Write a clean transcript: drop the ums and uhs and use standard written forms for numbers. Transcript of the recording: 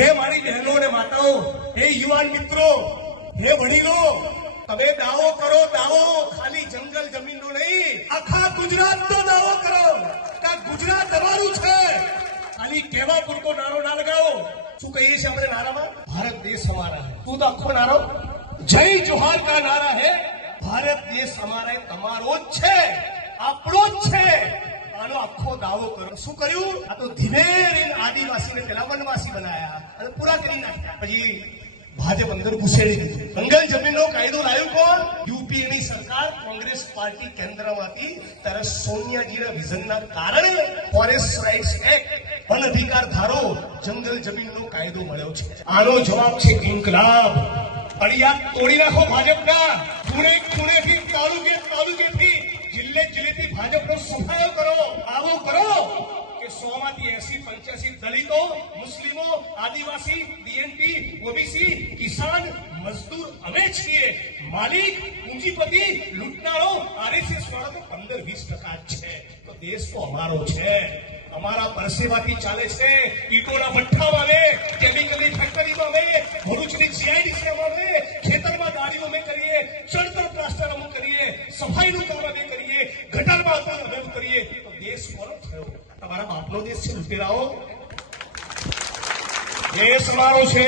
હે મારી બહેનો અને માતાઓ, હે યુવાન મિત્રો, હે વડીલો, તમે દાવો કરો, દાવો ખાલી જંગલ જમીનનો નહીં, આખા ગુજરાતનો દાવો કરો કે આ ગુજરાત તમારું છે. ખાલી કહેવા પૂરતો નારો ના લગાવો. શું કહીએ છીએ આપણે નારામાં? ભારત દેશ હમારા હૈ. શું તો આખો નારો જય જોહાર કા નારા હૈ. ભારત દેશ અમારે તમારો જ છે, આપણો જ છે. આનો આખો દાવો કરો. શું કર્યું? આ તો ધીમે રહીને આદિવાસીને પેલા વનવાસી બનાયા અને પૂરા કરી નાખ્યા. પછી ભાજપ અંદર ઘુસેડી દીધું. જંગલ જમીનનો કાયદો લાવ્યું કોણ? યુપીએની સરકાર, કોંગ્રેસ પાર્ટી કેન્દ્રમાં ત્યારે સોનિયાજીના વિઝનના કારણે ફોરેસ્ટ રાઇટ્સ એક્ટ, વન અધિકાર ધારો, જંગલ જમીનનો કાયદો મળ્યો છે. આનો જવાબ છે ઇન્કલાબ. અડિયાદ તોડી નાખો ભાજપના. ખૂણે ખૂણેથી, તાલુકેથી, જિલ્લેથી ભાજપનો સફાયો કરો. આવો કરો કે 100 માંથી 80-85 દલિતો, મુસ્લિમો, આદિવાસી, બીએનપી, ઓબીસી, કિસાન, મજદૂર અમે છીએ. માલિક, પૂંજીપતિ, લૂંટનારો, આરએસએસ વાળા તો 15-20% છે. તો દેશ તો અમારો છે, અમારા પરસેવાથી ચાલે છે. ઈટોના ભઠ્ઠામાં આવે, કેમિકલની ફેક્ટરીમાં આવે, ભરૂચની જીઆઈડીસીમાં આવે, ખેતરમાં ગાડીઓ અમે કરીએ, ચણતર પ્લાસ્ટર અમે કરીએ, સફાઈનું કામ અમે કરીએ, ગટરમાં અમે કરીએ. તો દેશ કોનો થયો? તમારા બાપનો દેશ છે લૂંટેરાઓ. દેશ અમારો છે.